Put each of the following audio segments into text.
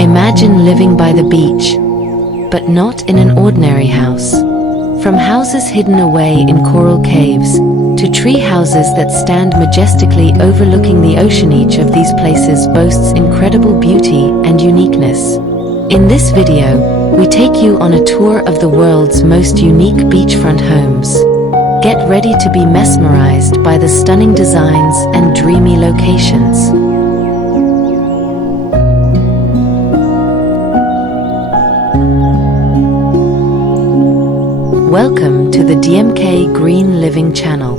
Imagine living by the beach, but not in an ordinary house. From houses hidden away in coral caves, to tree houses that stand majestically overlooking the ocean, each of these places boasts incredible beauty and uniqueness. In this video, we take you on a tour of the world's most unique beachfront homes. Get ready to be mesmerized by the stunning designs and dreamy locations. Welcome to the DMK Green Living channel.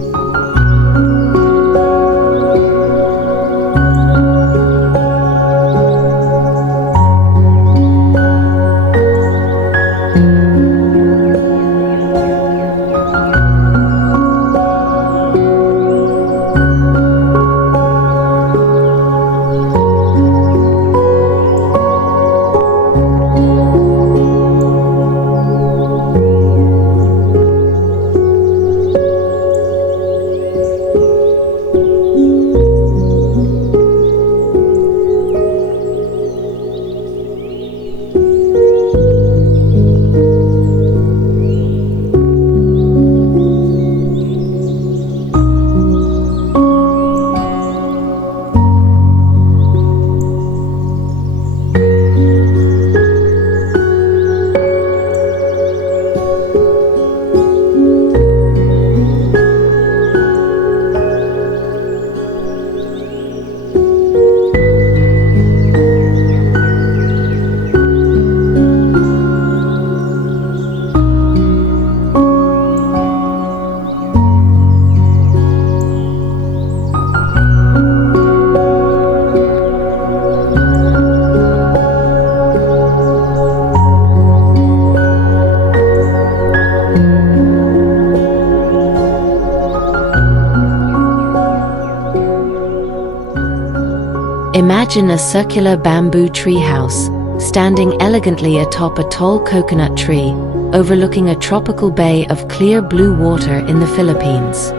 Imagine a circular bamboo treehouse, standing elegantly atop a tall coconut tree, overlooking a tropical bay of clear blue water in the Philippines.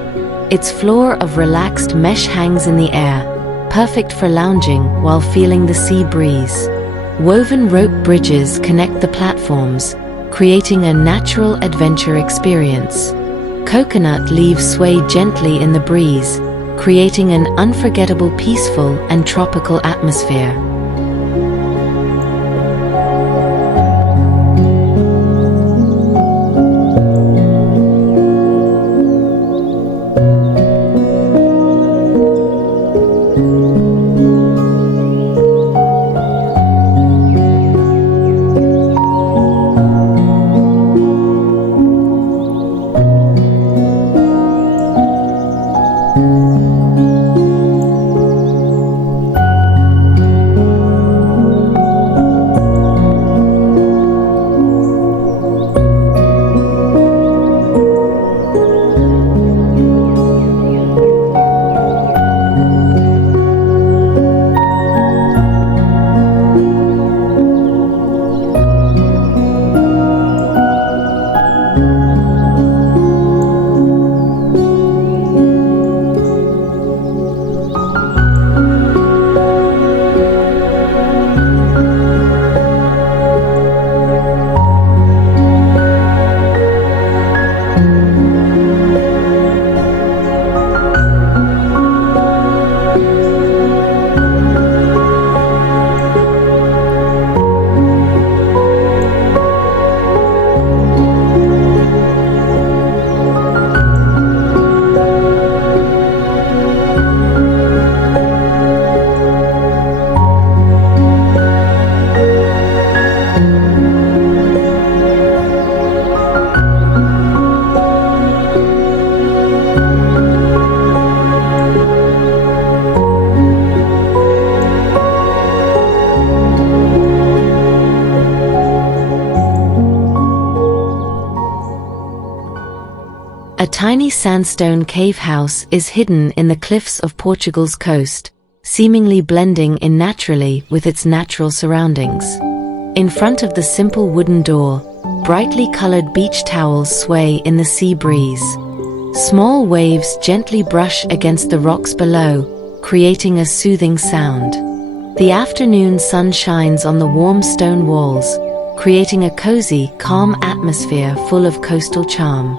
Its floor of relaxed mesh hangs in the air, perfect for lounging while feeling the sea breeze. Woven rope bridges connect the platforms, creating a natural adventure experience. Coconut leaves sway gently in the breeze, creating an unforgettable, peaceful and tropical atmosphere. A tiny sandstone cave house is hidden in the cliffs of Portugal's coast, seemingly blending in naturally with its natural surroundings. In front of the simple wooden door, brightly colored beach towels sway in the sea breeze. Small waves gently brush against the rocks below, creating a soothing sound. The afternoon sun shines on the warm stone walls, creating a cozy, calm atmosphere full of coastal charm.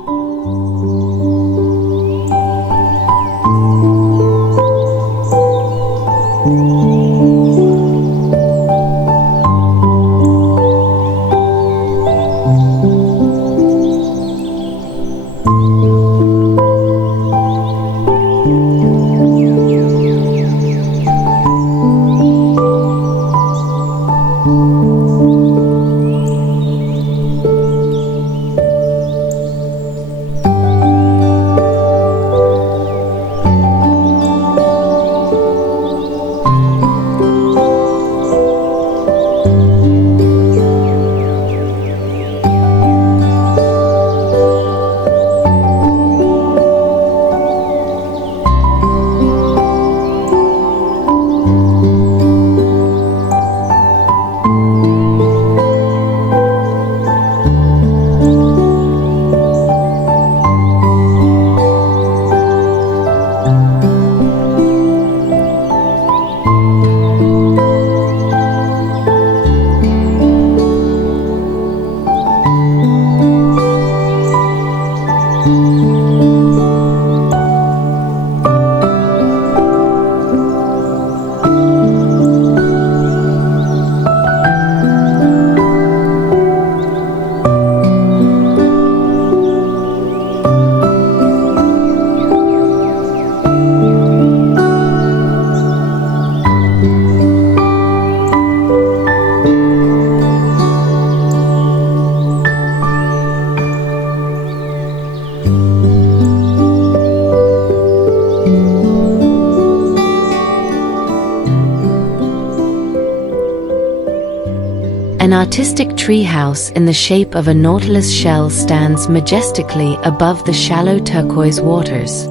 An artistic treehouse in the shape of a nautilus shell stands majestically above the shallow turquoise waters.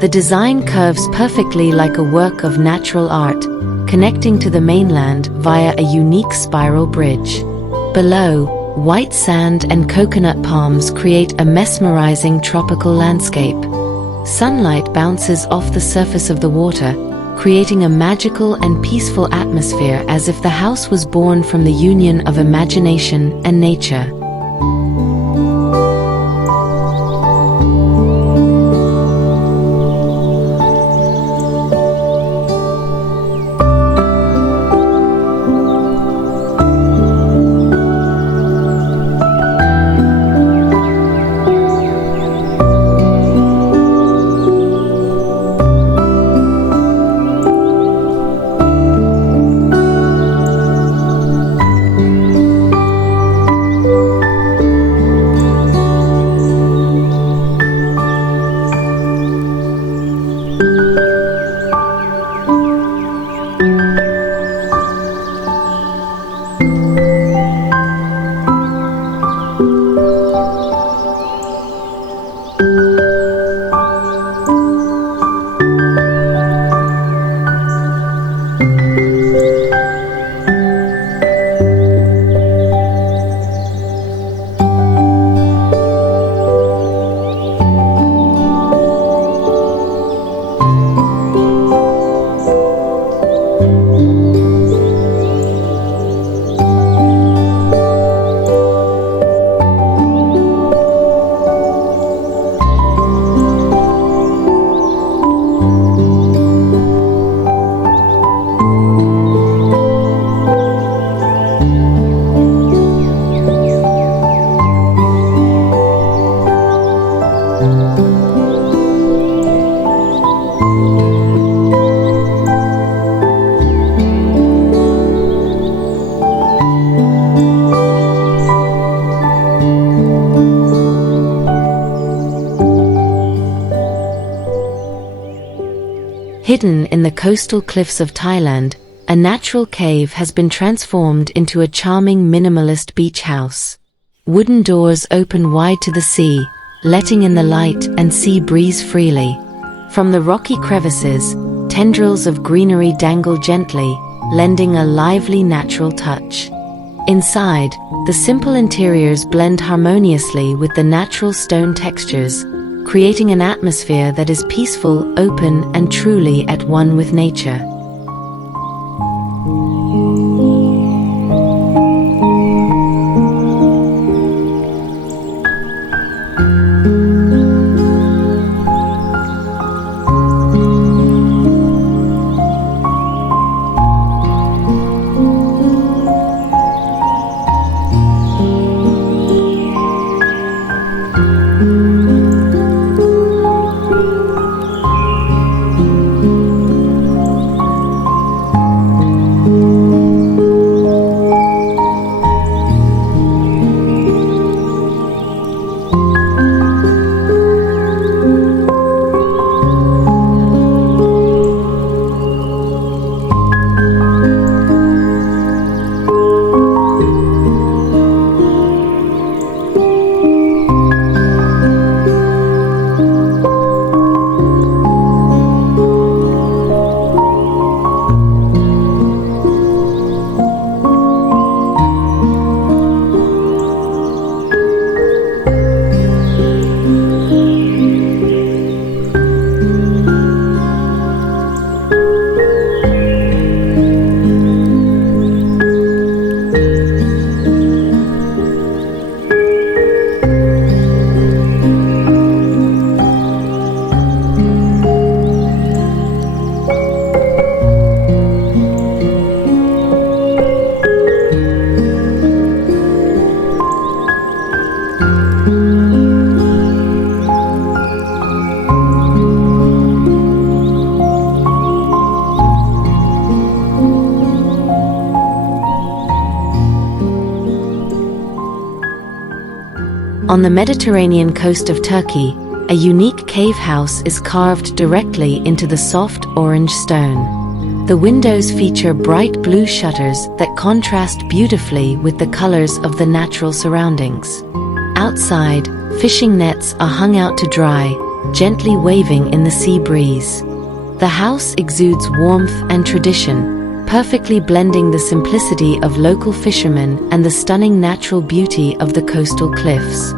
The design curves perfectly like a work of natural art, connecting to the mainland via a unique spiral bridge. Below, white sand and coconut palms create a mesmerizing tropical landscape. Sunlight bounces off the surface of the water, creating a magical and peaceful atmosphere as if the house was born from the union of imagination and nature. Hidden in the coastal cliffs of Thailand, a natural cave has been transformed into a charming minimalist beach house. Wooden doors open wide to the sea, letting in the light and sea breeze freely. From the rocky crevices, tendrils of greenery dangle gently, lending a lively natural touch. Inside, the simple interiors blend harmoniously with the natural stone textures, creating an atmosphere that is peaceful, open, and truly at one with nature. On the Mediterranean coast of Turkey, a unique cave house is carved directly into the soft orange stone. The windows feature bright blue shutters that contrast beautifully with the colors of the natural surroundings. Outside, fishing nets are hung out to dry, gently waving in the sea breeze. The house exudes warmth and tradition, perfectly blending the simplicity of local fishermen and the stunning natural beauty of the coastal cliffs.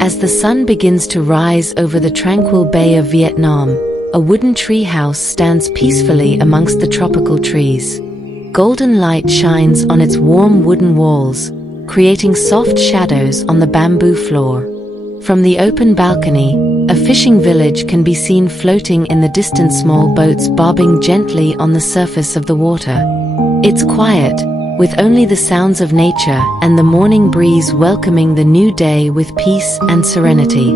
As the sun begins to rise over the tranquil Bay of Vietnam, a wooden tree house stands peacefully amongst the tropical trees. Golden light shines on its warm wooden walls, creating soft shadows on the bamboo floor. From the open balcony, a fishing village can be seen floating in the distance, small boats bobbing gently on the surface of the water. It's quiet, with only the sounds of nature and the morning breeze welcoming the new day with peace and serenity.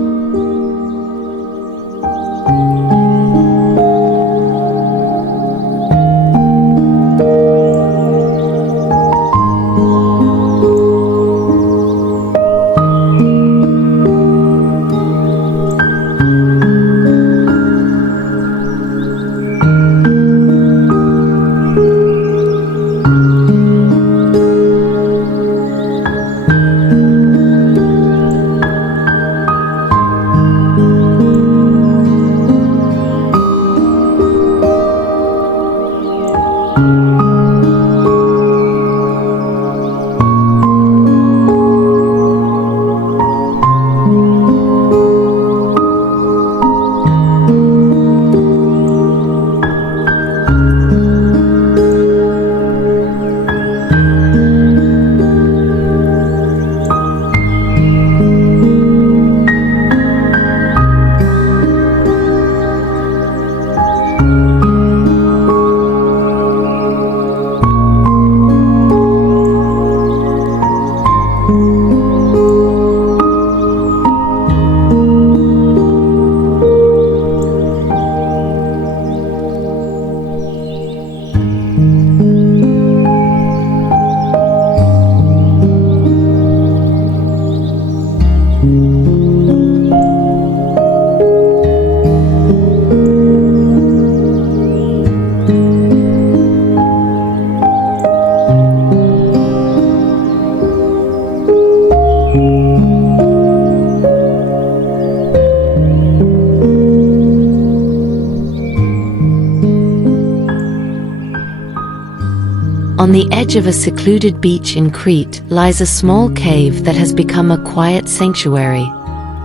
On the edge of a secluded beach in Crete lies a small cave that has become a quiet sanctuary.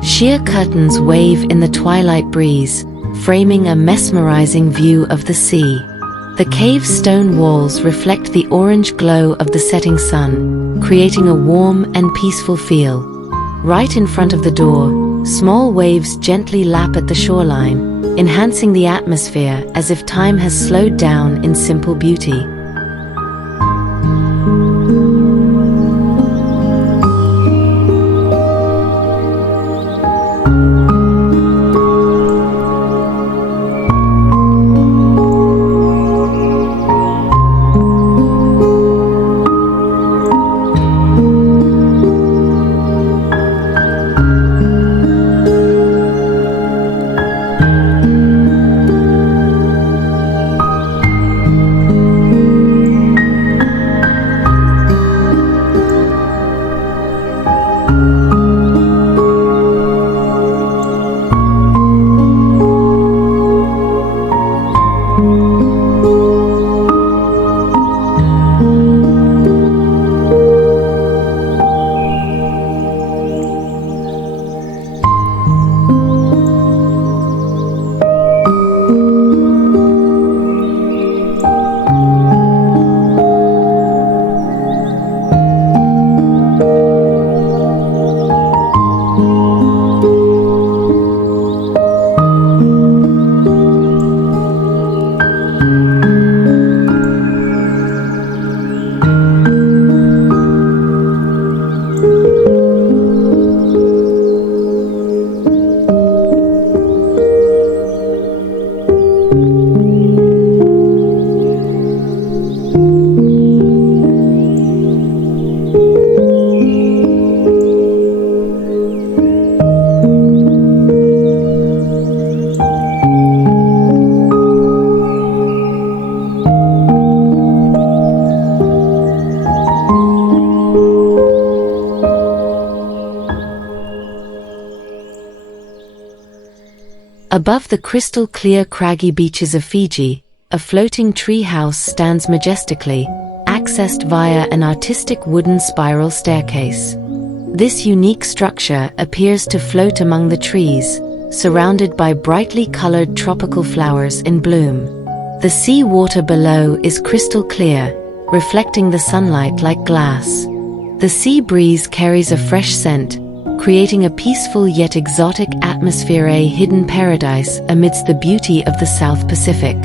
Sheer curtains wave in the twilight breeze, framing a mesmerizing view of the sea. The cave's stone walls reflect the orange glow of the setting sun, creating a warm and peaceful feel. Right in front of the door, small waves gently lap at the shoreline, enhancing the atmosphere as if time has slowed down in simple beauty. Above the crystal-clear craggy beaches of Fiji, a floating tree house stands majestically, accessed via an artistic wooden spiral staircase. This unique structure appears to float among the trees, surrounded by brightly colored tropical flowers in bloom. The sea water below is crystal clear, reflecting the sunlight like glass. The sea breeze carries a fresh scent, creating a peaceful yet exotic atmosphere, a hidden paradise amidst the beauty of the South Pacific.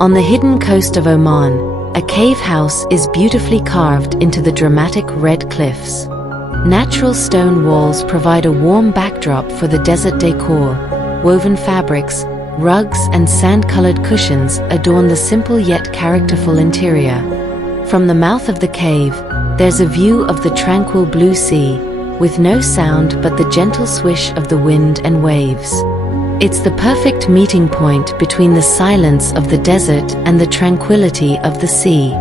On the hidden coast of Oman, a cave house is beautifully carved into the dramatic red cliffs. Natural stone walls provide a warm backdrop for the desert decor. Woven fabrics, rugs and sand-colored cushions adorn the simple yet characterful interior. From the mouth of the cave, there's a view of the tranquil blue sea, with no sound but the gentle swish of the wind and waves. It's the perfect meeting point between the silence of the desert and the tranquility of the sea.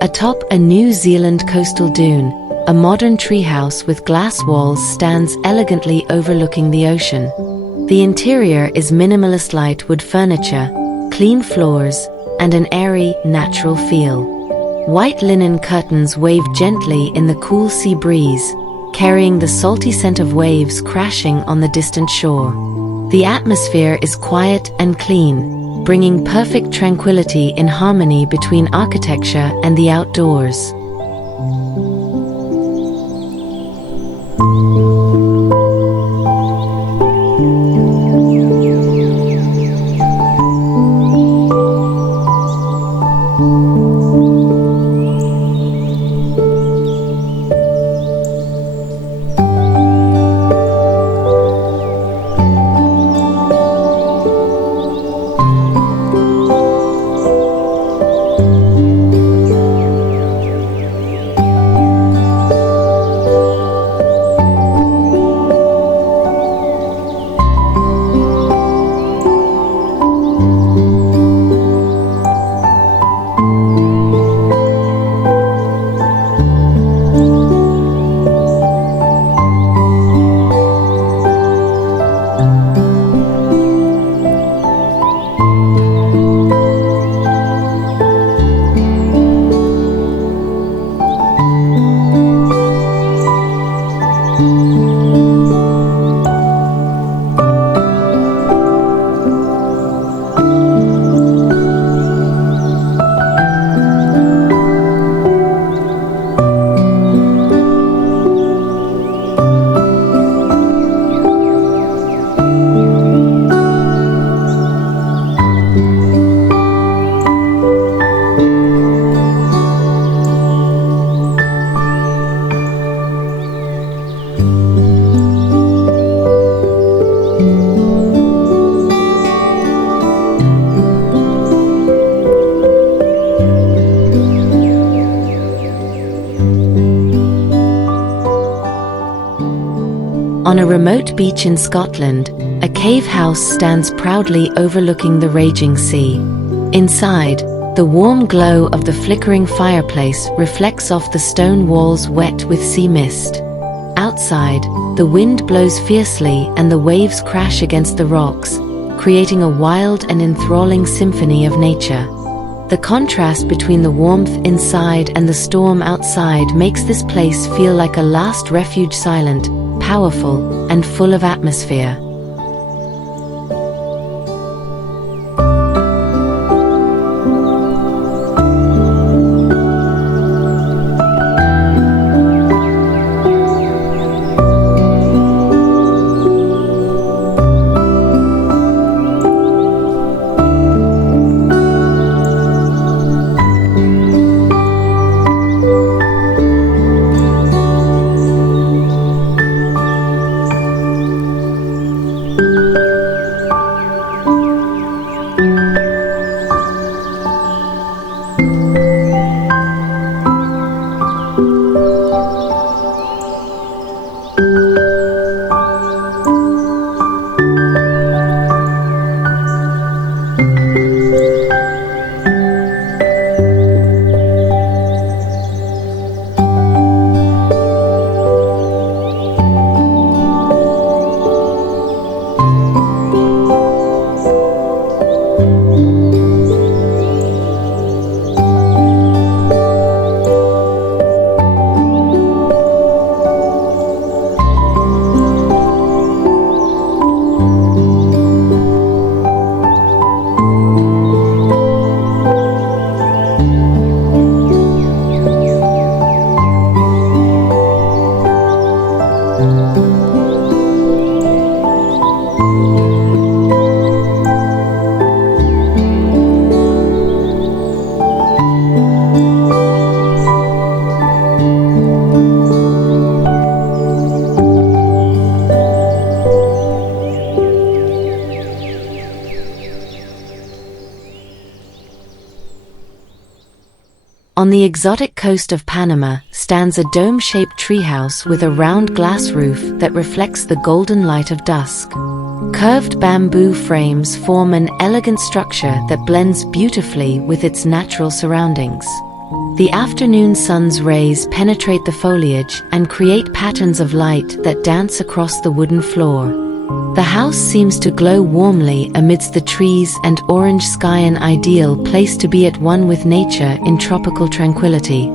Atop a New Zealand coastal dune, a modern treehouse with glass walls stands elegantly overlooking the ocean. The interior is minimalist light wood furniture, clean floors, and an airy, natural feel. White linen curtains wave gently in the cool sea breeze, carrying the salty scent of waves crashing on the distant shore. The atmosphere is quiet and clean, bringing perfect tranquility in harmony between architecture and the outdoors. On a remote beach in Scotland, a cave house stands proudly overlooking the raging sea. Inside, the warm glow of the flickering fireplace reflects off the stone walls wet with sea mist. Outside, the wind blows fiercely and the waves crash against the rocks, creating a wild and enthralling symphony of nature. The contrast between the warmth inside and the storm outside makes this place feel like a last refuge, silent, powerful, and full of atmosphere. On the exotic coast of Panama stands a dome-shaped treehouse with a round glass roof that reflects the golden light of dusk. Curved bamboo frames form an elegant structure that blends beautifully with its natural surroundings. The afternoon sun's rays penetrate the foliage and create patterns of light that dance across the wooden floor. The house seems to glow warmly amidst the trees and orange sky, an ideal place to be at one with nature in tropical tranquility.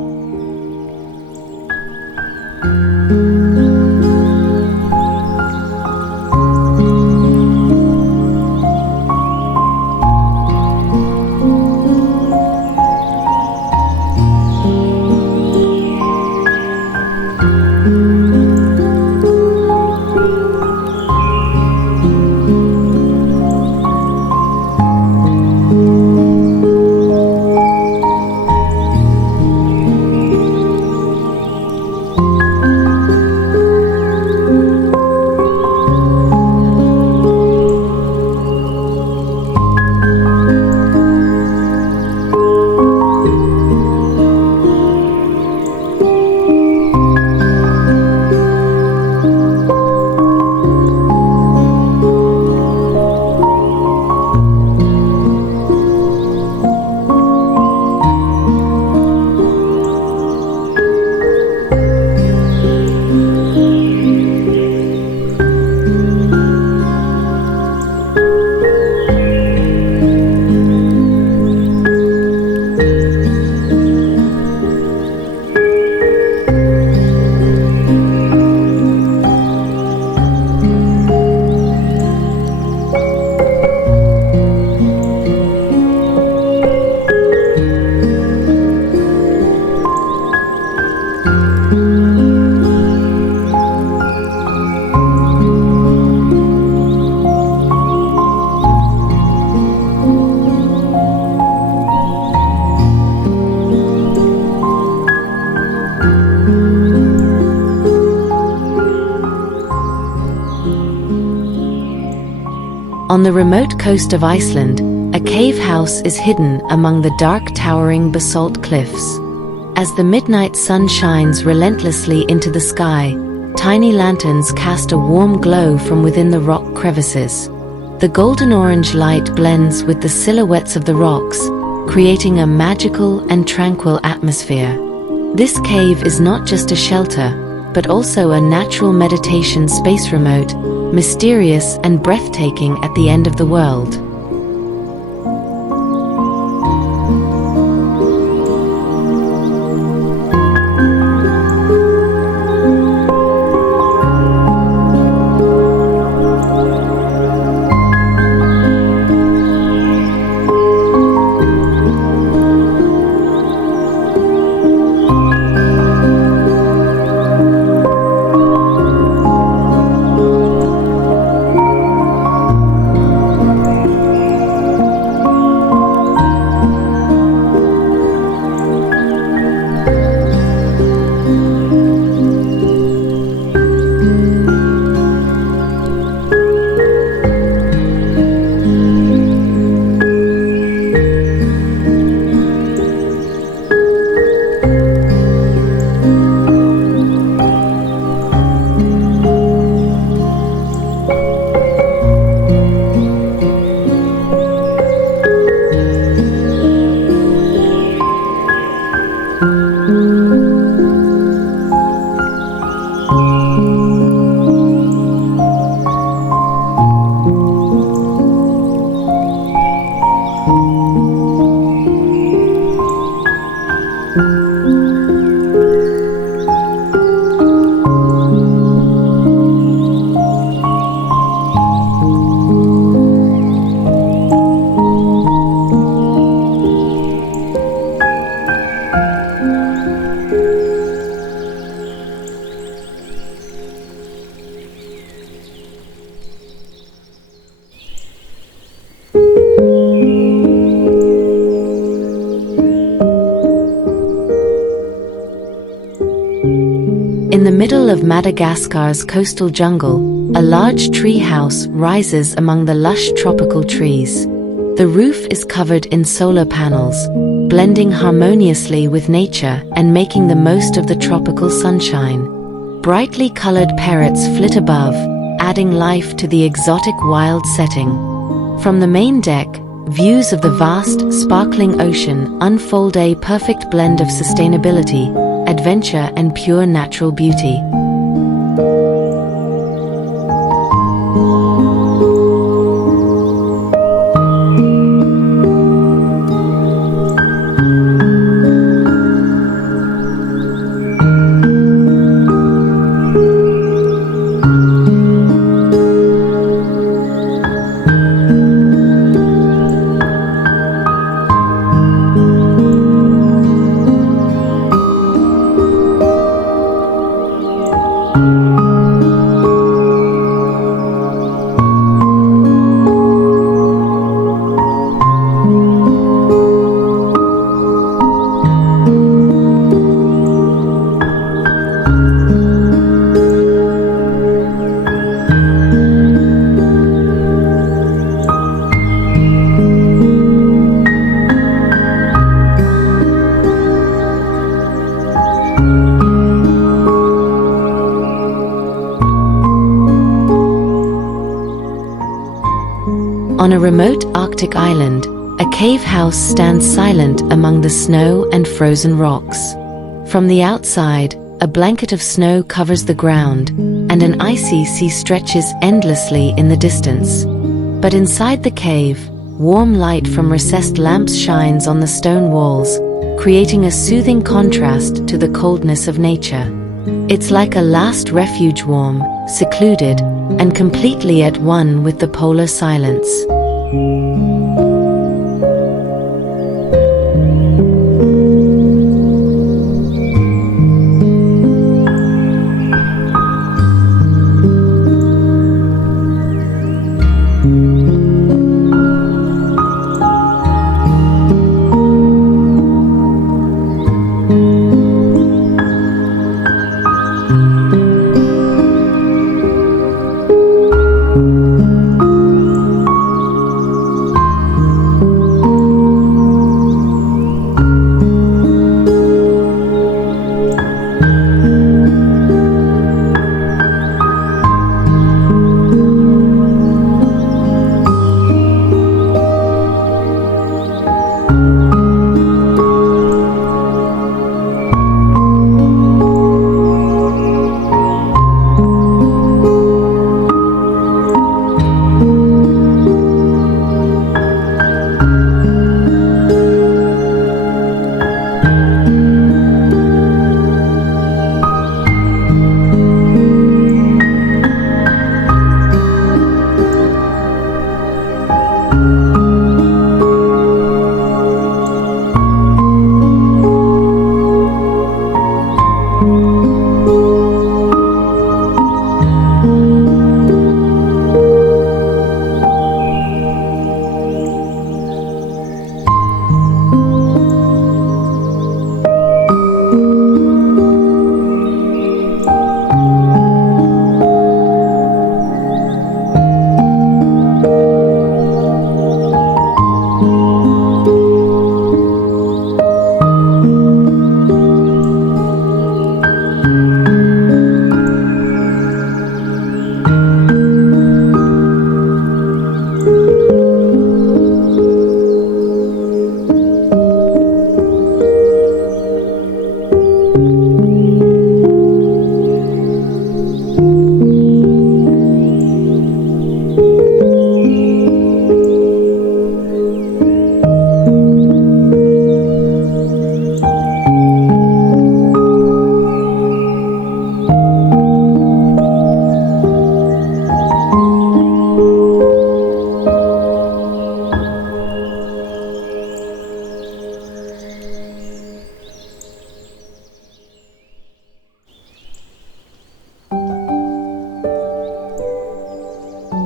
On the remote coast of Iceland, a cave house is hidden among the dark towering basalt cliffs. As the midnight sun shines relentlessly into the sky, tiny lanterns cast a warm glow from within the rock crevices. The golden-orange light blends with the silhouettes of the rocks, creating a magical and tranquil atmosphere. This cave is not just a shelter, but also a natural meditation space, remote, mysterious, and breathtaking at the end of the world. In the middle of Madagascar's coastal jungle, a large tree house rises among the lush tropical trees. The roof is covered in solar panels, blending harmoniously with nature and making the most of the tropical sunshine. Brightly colored parrots flit above, adding life to the exotic wild setting. From the main deck, views of the vast, sparkling ocean unfold, a perfect blend of sustainability, adventure, and pure natural beauty. On a remote Arctic island, a cave house stands silent among the snow and frozen rocks. From the outside, a blanket of snow covers the ground, and an icy sea stretches endlessly in the distance. But inside the cave, warm light from recessed lamps shines on the stone walls, creating a soothing contrast to the coldness of nature. It's like a last refuge, warm, secluded, and completely at one with the polar silence.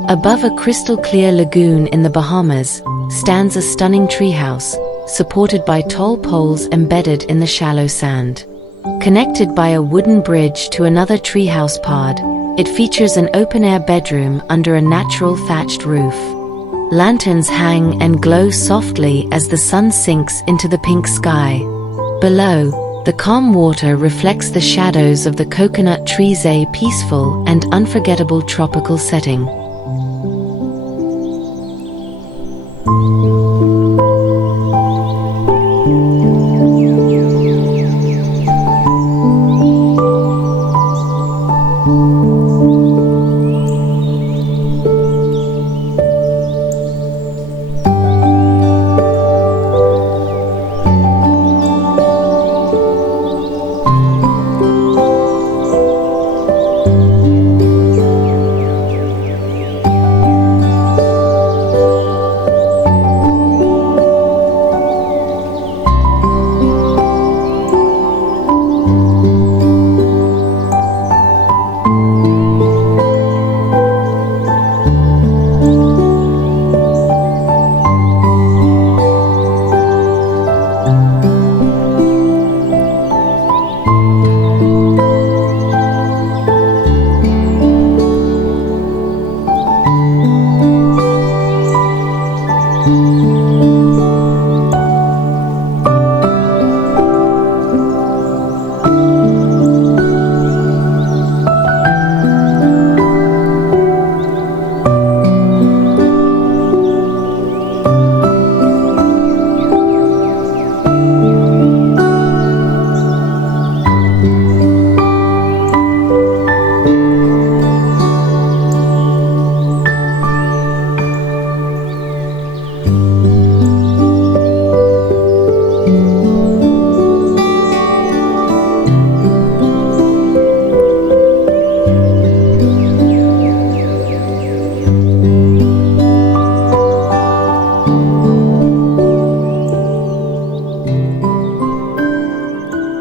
Above a crystal-clear lagoon in the Bahamas stands a stunning treehouse, supported by tall poles embedded in the shallow sand. Connected by a wooden bridge to another treehouse pod, it features an open-air bedroom under a natural thatched roof. Lanterns hang and glow softly as the sun sinks into the pink sky. Below, the calm water reflects the shadows of the coconut trees, a peaceful and unforgettable tropical setting.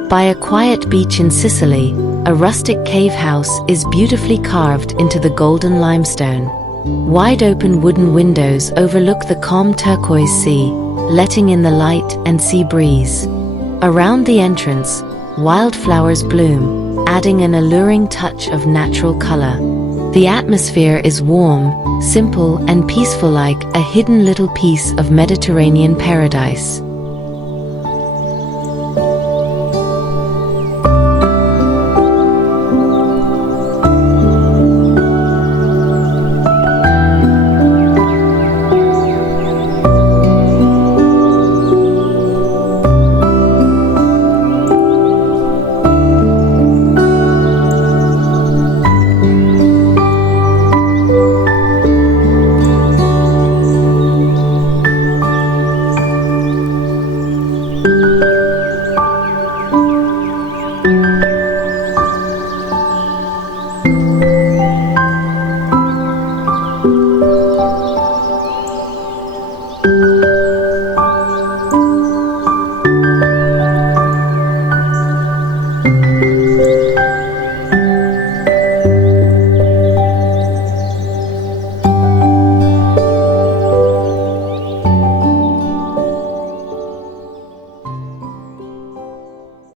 By a quiet beach in Sicily, a rustic cave house is beautifully carved into the golden limestone. Wide-open wooden windows overlook the calm turquoise sea, letting in the light and sea breeze. Around the entrance, wildflowers bloom, adding an alluring touch of natural color. The atmosphere is warm, simple, and peaceful, like a hidden little piece of Mediterranean paradise.